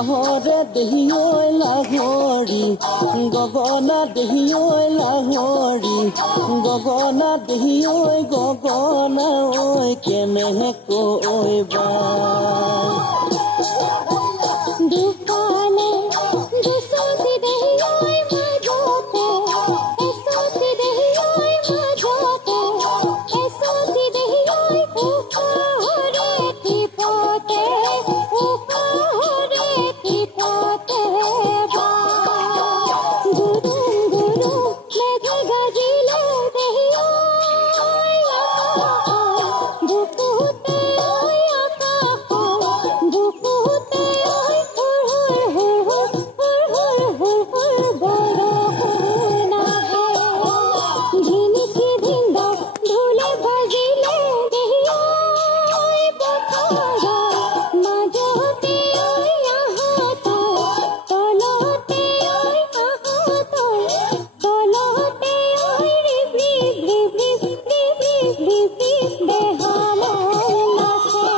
লাহৰে দেহি ঐ লাহৰি গগনা দেহি ঐ লাহৰি গগনা দেহি ঐ গগনা ঐ কেনেহে কৈবা দুফালে দুচকী দেহি ঐ মাজতে এচকী দেহি ঐ মাজতে এচকী দেহি ঐ উশাহৰে টিপতে উশাহৰে টিপতে গুৰুম গুৰুম মেঘে গাজিলে দেহি ঐ বুকুতে ঐ আকাশ বুকুতে ঐ বৰষুণ আহে ঝিনিকি ধিংগা ঢোলে বাজিলে দেহি ঐ পথাৰৰ মাজতে ঐ আহঁতৰ তলতে ঐ আহঁতৰ তলতে ঐ ৰিপ ৰিপ ৰিপ ৰিপ ৰিপ ৰিপ ৰিপ ৰিপ দেহামল নাচে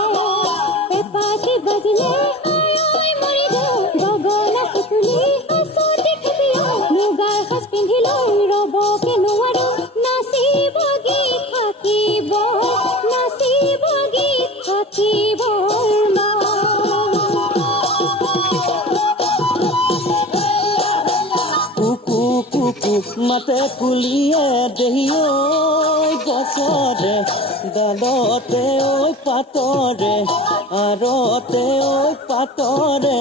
পেঁপাটি বাজিলে আই ঐ মৰি গ'ল গগনা সুতুলি হাঁচতি খেপি ঐ মুগাৰ সাজ পিন্ধি লৈ ৰ'বকে নোৱাৰো নাচিব গীত থাকিব নাচিব গীত থাকিব কুকু কুকু মাতে কুলিয়ে দেহি ঐ গছৰে ডালতে ঐ পাতৰে আৰতে ঐ পাতৰে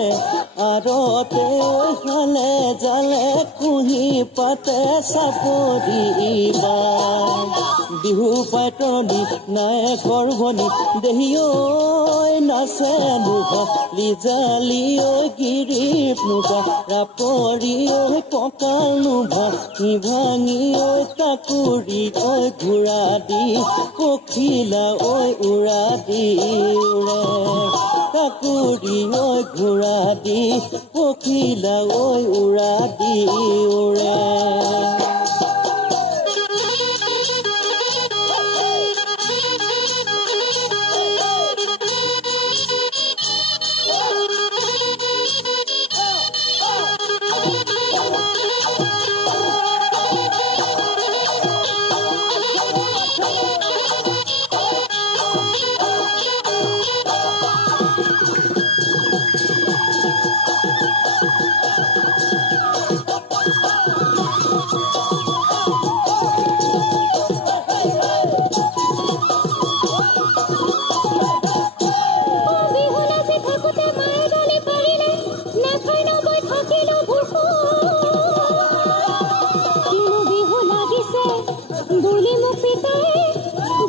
আৰতে ঐ হালে জালে কুঁহি পাতে চাপৰিবা বিহু পাতনি নাই কৰভনি দেহি ঐ নাচে মুখ লিজালি ঐ গিৰিপ মুখা ৰাপৰি ঐ কঁকাল নুভা ভাঙি ঐ কাকুৰি ঐ ঘোঁৰা দি পখিলা ঐ উৰা দি উৰে কাকুৰি ঐ ঘোঁৰা দি পখিলা ঐ উৰা দি উৰে বিহু নাচি থাকোতে মায়ে গালি পাৰিলে নাখাই নবৈ থাকিলো কিনো বিহু লাগিছে বুলি মোক পিতাই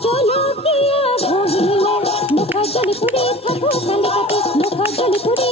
জলকীয়া ঘঁহিলে মুখত জলি পুৰি থাকো কালি কাটি মুখত জলি পুৰি